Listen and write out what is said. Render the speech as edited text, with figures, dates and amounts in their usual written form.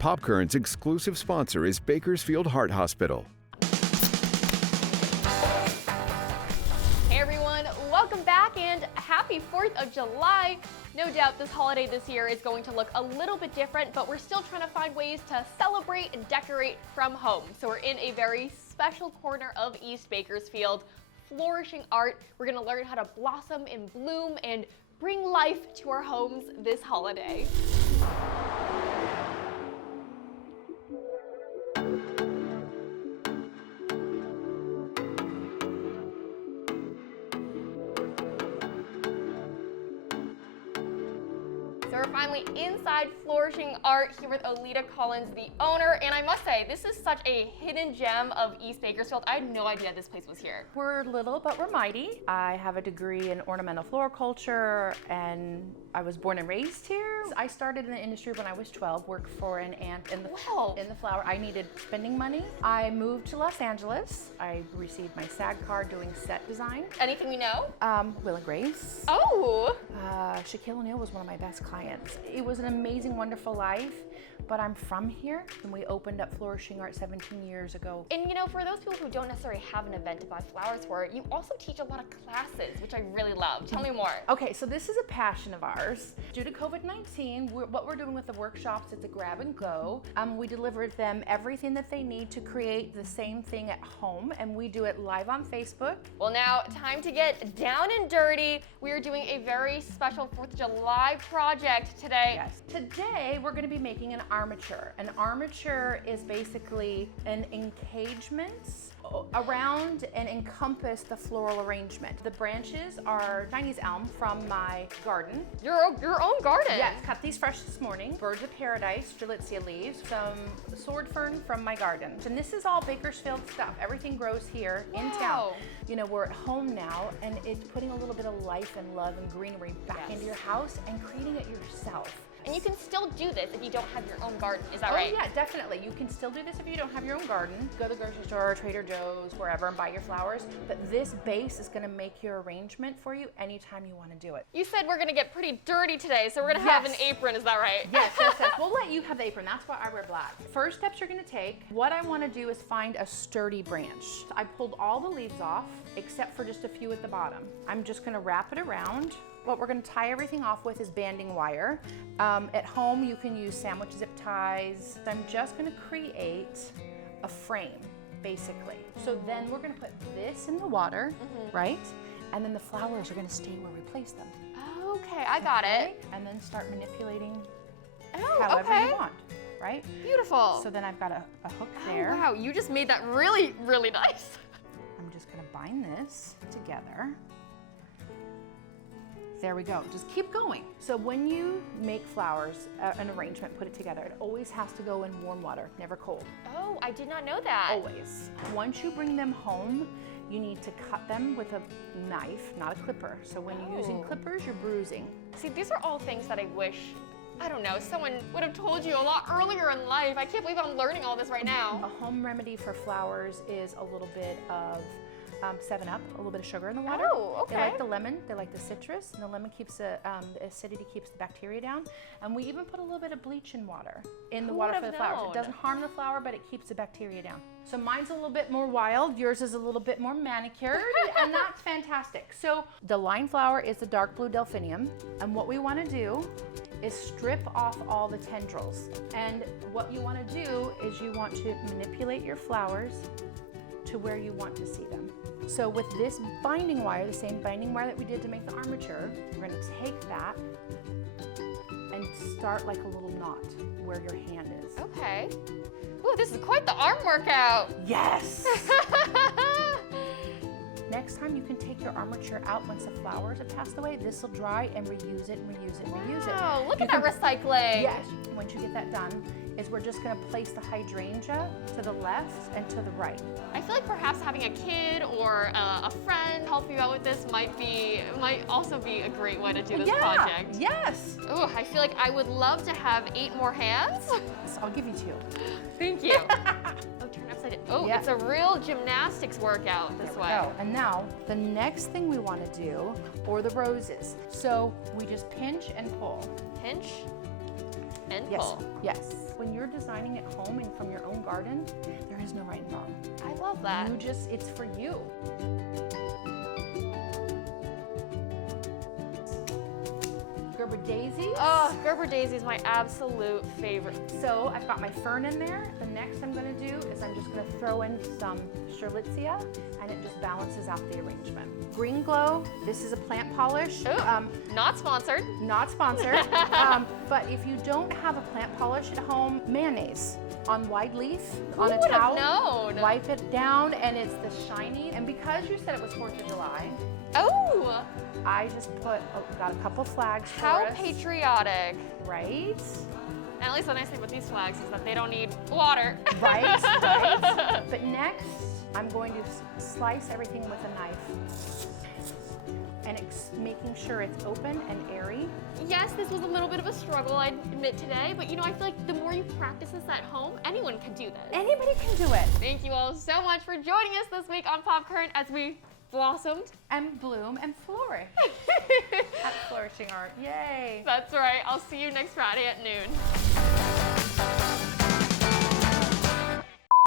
Popkern's exclusive sponsor is Bakersfield Heart Hospital. Hey everyone, welcome back and happy 4th of July. No doubt this holiday this year is going to look a little bit different, but we're still trying to find ways to celebrate and decorate from home. So we're in a very special corner of East Bakersfield, Flourishing Art. We're gonna learn how to blossom and bloom and bring life to our homes this holiday. So we're finally inside Flourishing Art here with Olita Collins, the owner, and I must say, this is such a hidden gem of East Bakersfield. I had no idea this place was here. We're little, but we're mighty. I have a degree in ornamental floriculture, and I was born and raised here. I started in the industry when I was 12, worked for an aunt in the flower. I needed spending money. I moved to Los Angeles. I received my SAG card doing set design. Anything we know? Will and Grace. Oh! Shaquille O'Neal was one of my best clients. It was an amazing, wonderful life, but I'm from here, and we opened up Flourishing Art 17 years ago. And you know, for those people who don't necessarily have an event to buy flowers for, you also teach a lot of classes, which I really love. Tell me more. Okay, so this is a passion of ours. Due to COVID-19, what we're doing with the workshops is a grab and go. We deliver them everything that they need to create the same thing at home, and we do it live on Facebook. Well, now time to get down and dirty. We are doing a very special 4th of July project today. Yes. Today, we're gonna be making an armature. An armature is basically an encagement around and encompass the floral arrangement. The branches are Chinese elm from my garden. Your own garden? Yes, cut these fresh this morning. Birds of paradise, strelitzia leaves, some sword fern from my garden. And this is all Bakersfield stuff. Everything grows here in town. You know, we're at home now, and it's putting a little bit of life and love and greenery back into your house and creating it yourself. And you can still do this if you don't have your own garden, is that right? Oh yeah, definitely. You can still do this if you don't have your own garden. Go to the grocery store, Trader Joe's, wherever, and buy your flowers. But this base is gonna make your arrangement for you anytime you wanna do it. You said we're gonna get pretty dirty today, so we're gonna have an apron, is that right? Yes. We'll let you have the apron. That's why I wear black. First steps you're gonna take, what I wanna do is find a sturdy branch. I pulled all the leaves off, except for just a few at the bottom. I'm just gonna wrap it around. What we're gonna tie everything off with is banding wire. At home, you can use sandwich zip ties. I'm just gonna create a frame, basically. So then we're gonna put this in the water, right? And then the flowers are gonna stay where we place them. Okay, I got it. And then start manipulating however you want, right? Beautiful. So then I've got a hook there. Wow, you just made that really, really nice. I'm just gonna bind this together. There we go, just keep going. So when you make flowers, an arrangement, put it together, it always has to go in warm water, never cold. Oh, I did not know that. Always. Once you bring them home, you need to cut them with a knife, not a clipper. So when you're using clippers, you're bruising. See, these are all things that I wish, I don't know, someone would have told you a lot earlier in life. I can't believe I'm learning all this right now. A home remedy for flowers is a little bit of 7-Up, a little bit of sugar in the water. Oh, okay. They like the lemon, they like the citrus, and the lemon keeps the acidity keeps the bacteria down. And we even put a little bit of bleach in water, water for the flowers. It doesn't harm the flower, but it keeps the bacteria down. So mine's a little bit more wild, yours is a little bit more manicured, and that's fantastic. So the line flower is the dark blue delphinium, and what we want to do is strip off all the tendrils. And what you want to do is you want to manipulate your flowers to where you want to see them. So with this binding wire, the same binding wire that we did to make the armature, we're going to take that and start like a little knot where your hand is. Okay. Ooh, this is quite the arm workout. Yes! Next time you can take your armature out once the flowers have passed away. This will dry and reuse it and reuse it and reuse it. Wow, look at that recycling. Yes. Once you get that done, is we're just gonna place the hydrangea to the left and to the right. I feel like perhaps having a kid or a friend help you out with this might also be a great way to do this project. Yes. Oh, I feel like I would love to have 8 more hands. I'll give you 2. Thank you. Oh, turn upside down. Oh, it's a real gymnastics workout this way. Go. And now the next thing we want to do, or the roses. So we just pinch and pull. Pinch and pull. Yes. when you're designing at home and from your own garden, there is no right and wrong. I love that. It's for you. Gerber daisies. Oh, Gerber daisy is my absolute favorite. So I've got my fern in there. The next I'm gonna do is I'm just gonna throw in some Shirlitsia, and it just balances out the arrangement. Green Glow, this is a plant polish. Ooh, not sponsored. Not sponsored. But if you don't have a plant polish at home, mayonnaise on wide leaf, on a towel. Known? Wipe it down, and it's the shiny. And because you said it was 4th of July, Oh, I just got a couple flags for how us. patriotic. Right? And at least the nice thing with these flags is that they don't need water. Right, right. But next, I'm going to slice everything with a knife. And making sure it's open and airy. Yes, this was a little bit of a struggle, I admit today, but you know, I feel like the more you practice this at home, anyone can do this. Anybody can do it. Thank you all so much for joining us this week on Pop Kern as we blossomed and bloom and flourish at Flourishing Art. Yay! That's right. I'll see you next Friday at noon.